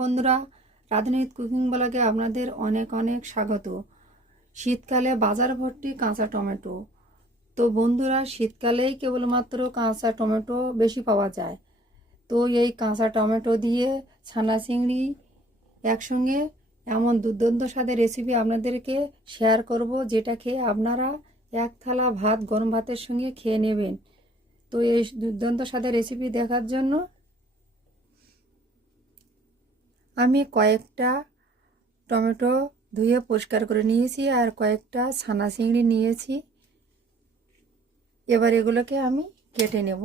বন্ধুরা, রাধুনীত কুকিং ব্লগে আপনাদের অনেক অনেক স্বাগত। শীতকালে বাজার ভর্তি কাঁচা টমেটো। তো বন্ধুরা, শীতকালেই কেবলমাত্র কাঁচা টমেটো বেশি পাওয়া যায়। তো এই কাঁচা টমেটো দিয়ে ছানা চিংড়ি একসঙ্গে এমন দুর্দান্ত স্বাদের রেসিপি আপনাদেরকে শেয়ার করব, যেটা খেয়ে আপনারা এক থালা ভাত গরম ভাতের সঙ্গে খেয়ে নেবেন। তো এই দুর্দান্ত স্বাদের রেসিপি দেখার জন্য আমি কয়েকটা টমেটো ধুয়ে পরিষ্কার করে নিয়েছি আর কয়েকটা ছানা চিংড়ি নিয়েছি। এবার এগুলোকে আমি কেটে নেব।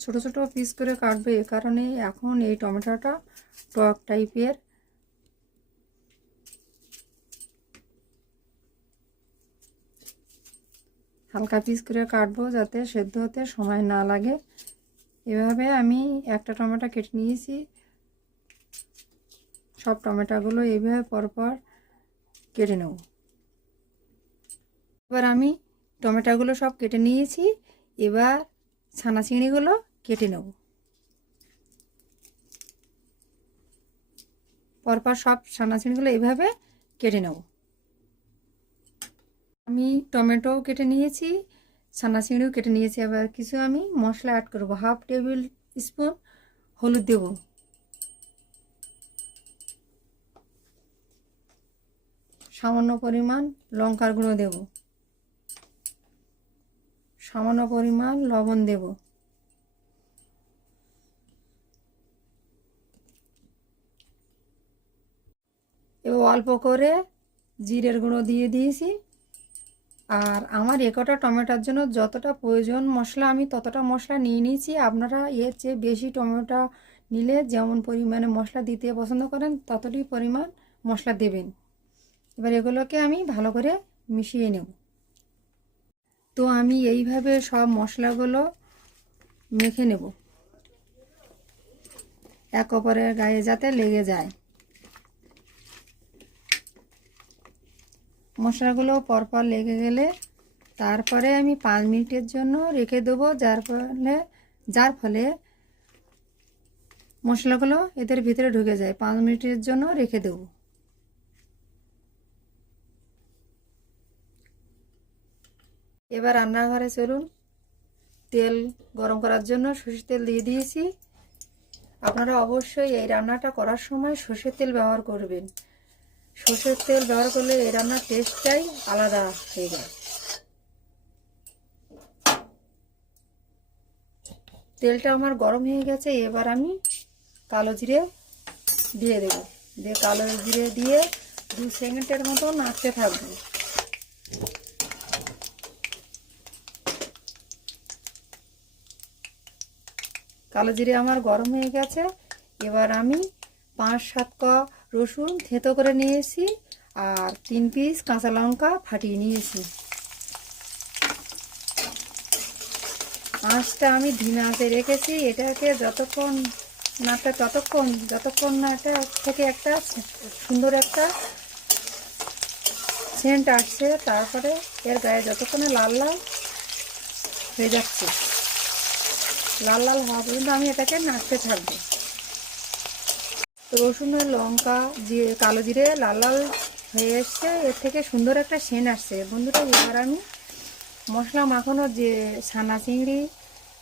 ছোট ছোট পিস করে কাটবে এ কারণে এখন এই টমেটোটা টক টাইপের। হালকা পিস করে কাটবো যাতে সেদ্ধ হতে সময় না লাগে। এভাবে আমি একটা টমেটো কেটে নিয়েছি। সব টমেটোগুলো এইভাবে পরপর কেটে নেব। এবার আমি টমেটোগুলো সব কেটে নিয়েছি। এবার ছানা চিংড়িগুলো কেটে নেব। পরপর সব ছানা চিংড়িগুলো এইভাবে কেটে নেব। আমি টমেটো কেটে নিয়েছি ছানা চিংড়িও কেটে নিয়েছি, এবার কিছু আমি মশলা অ্যাড করব। হাফ টেবিল স্পুন হলুদ দেব। সামান্য পরিমাণ লঙ্কার গুঁড়ো দেব। সামান্য পরিমাণ লবণ দেব। এবার অল্প করে জিরের গুঁড়ো দিয়ে দিয়েছি। আর আমার একটা টমেটোর জন্য যতটা প্রয়োজন মশলা, আমি ততটা মশলা নিয়ে নিয়েছি। আপনারা এর চেয়ে বেশি টমেটো নিলে যেমন পরিমাণে মশলা দিতে পছন্দ করেন, ততটাই পরিমাণ মশলা দেবেন। এবার এগুলোকে আমি ভালো করে মিশিয়ে নেব। তো আমি এইভাবে সব মশলাগুলো মেখে নেব। এক অপরের গায়ে যাতে লেগে যায়। মশলাগুলো পরপর লেগে গেলে তারপরে আমি পাঁচ মিনিটের জন্য রেখে দেবো, যার ফলে যার ফলে মশলাগুলো এদের ভিতরে ঢুকে যায়। পাঁচ মিনিটের জন্য রেখে দেবো। এবার রান্নাঘরে চলুন। তেল গরম করার জন্য সর্ষের তেল দিয়ে দিয়েছি। আপনারা অবশ্যই এই রান্নাটা করার সময় সর্ষের তেল ব্যবহার করবেন। সর্ষের তেল ব্যবহার করলে এই রান্নার টেস্টটাই আলাদা হয়ে যায়। তেলটা আমার গরম হয়ে গেছে, এবার আমি কালো জিরে দিয়ে দেব। দিয়ে কালো জিরে দিয়ে দু সেকেন্ডের মতো নাড়তে থাকব। কালো জিরে আমার গরম হয়ে গেছে, এবার আমি পাঁচ সাত ক রসুন থেতো করে নিয়েছি আর তিন পিস কাঁচা লঙ্কা ফাটিয়ে নিয়েছি। আঁচটা আমি ধিমে আঁচে রেখেছি, এটাকে যতক্ষণ নাটা ততক্ষণ, যতক্ষণ না এটা থেকে একটা সুন্দর একটা সেন্ট আসছে, তারপরে এর গায়ে যতক্ষণে লাল লাল হয়ে যাচ্ছে, লাল লাল হওয়া পর্যন্ত আমি এটাকে নাড়তে থাকব। রসুন, লঙ্কা যে কালো জিরে, লাল লাল হয়ে এসছে। এর থেকে সুন্দর একটা সেন আসছে। বন্ধুরা, এবার আমি মশলা মাখানো যে ছানা চিংড়ি,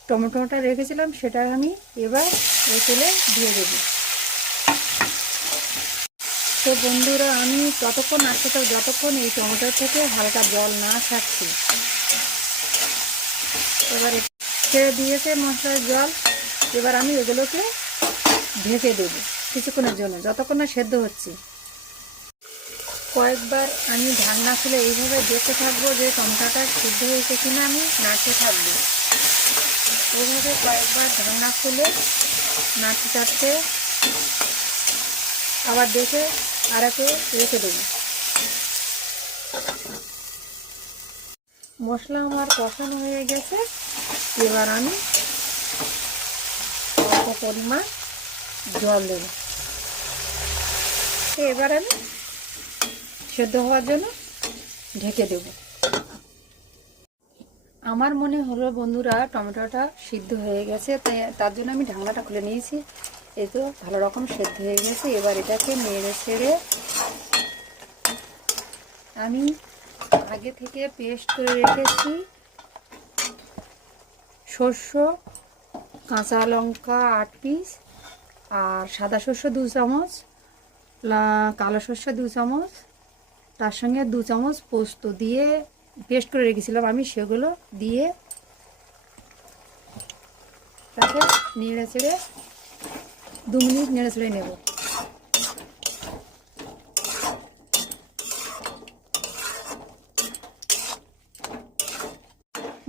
টমেটোটা রেখেছিলাম, সেটা আমি এবার এই তেলে দিয়ে দেব। তো বন্ধুরা, আমি ততক্ষণ আসতে থাকব যতক্ষণ এই টমেটোর থেকে হালকা জল না থাকছে এবারে ছেড়ে দিয়েছে মশলার জল। এবার আমি এগুলোকে ঢেকে দেবো। কিছুক্ষণের জন্য, যতক্ষণ না সেদ্ধ হচ্ছে। কয়েকবার আমি ঢাকনা খুলে এইভাবে দেখতে থাকব যে টমেটোটা সিদ্ধ হয়েছে কিনা আমি নাড়তে থাকব। এইভাবে কয়েকবার ঢাকনা খুলে নাড়তে চাড়তে আবার দেখে আর একে রেখে দেবো। মশলা আমার কষানো হয়ে গেছে। এবার আমি অল্প পরিমাণ জল। দেব এবার আমি সেদ্ধ হওয়ার জন্য ঢেকে দেব। আমার মনে হলো বন্ধুরা, টমেটোটা সিদ্ধ হয়ে গেছে, তাই তার জন্য আমি ঢাকনাটা খুলে নিয়েছি। এই তো ভালো রকম সেদ্ধ হয়ে গেছে, এবার এটাকে নেড়ে ছেড়ে আমি আগে থেকে পেস্ট করে রেখেছি শস্য কাঁচা লঙ্কা আট পিস আর সাদা শস্য দু চামচ কালো শস্য দু চামচ, তার সঙ্গে দু চামচ পোস্ত দিয়ে পেস্ট করে রেখেছিলাম আমি সেগুলো দিয়ে তাকে নেড়ে চেড়ে দু মিনিট নেড়ে চেড়ে নেব।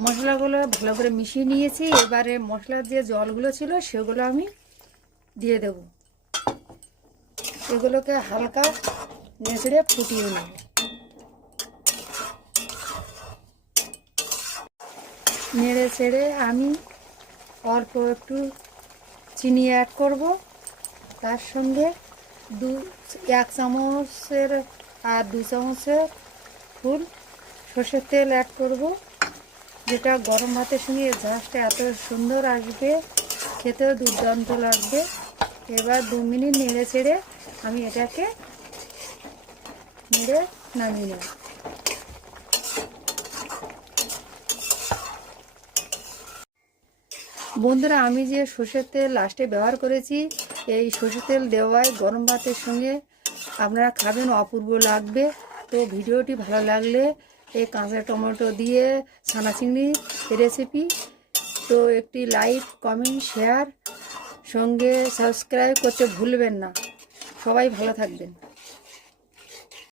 মশলাগুলো ভালো করে মিশিয়ে নিয়েছি, এবারে মশলার যে জলগুলো ছিল সেগুলো আমি দিয়ে দেব। এগুলোকে হালকা নেচড়ে ফুটিয়ে নেব। নেড়ে ছেড়ে আমি অল্প একটু চিনি অ্যাড করব। তার সঙ্গে দু, এক চামচের, আর দু চামচের ফুল সর্ষের তেল অ্যাড করব। যেটা গরম ভাতের সঙ্গে ঝাঁসটা এত সুন্দর আসবে, খেতেও দুর্দান্ত লাগবে। এবার দু মিনিট নেড়ে ছেড়ে আমি এটাকে নেড়ে নামিয়ে নেব। বন্ধুরা, আমি যে সর্ষের তেল লাস্টে ব্যবহার করেছি, এই সর্ষের তেল দেওয়ায় গরম ভাতের সঙ্গে আপনারা খাবেন, অপূর্ব লাগবে। তো ভিডিওটি ভালো লাগলে এই কাঁচা টমেটো দিয়ে ছানা চিংড়ি রেসিপি তো একটি লাইক কমেন্ট শেয়ার সঙ্গে সাবস্ক্রাইব করতে ভুলবেন না। সবাই ভালো থাকবেন।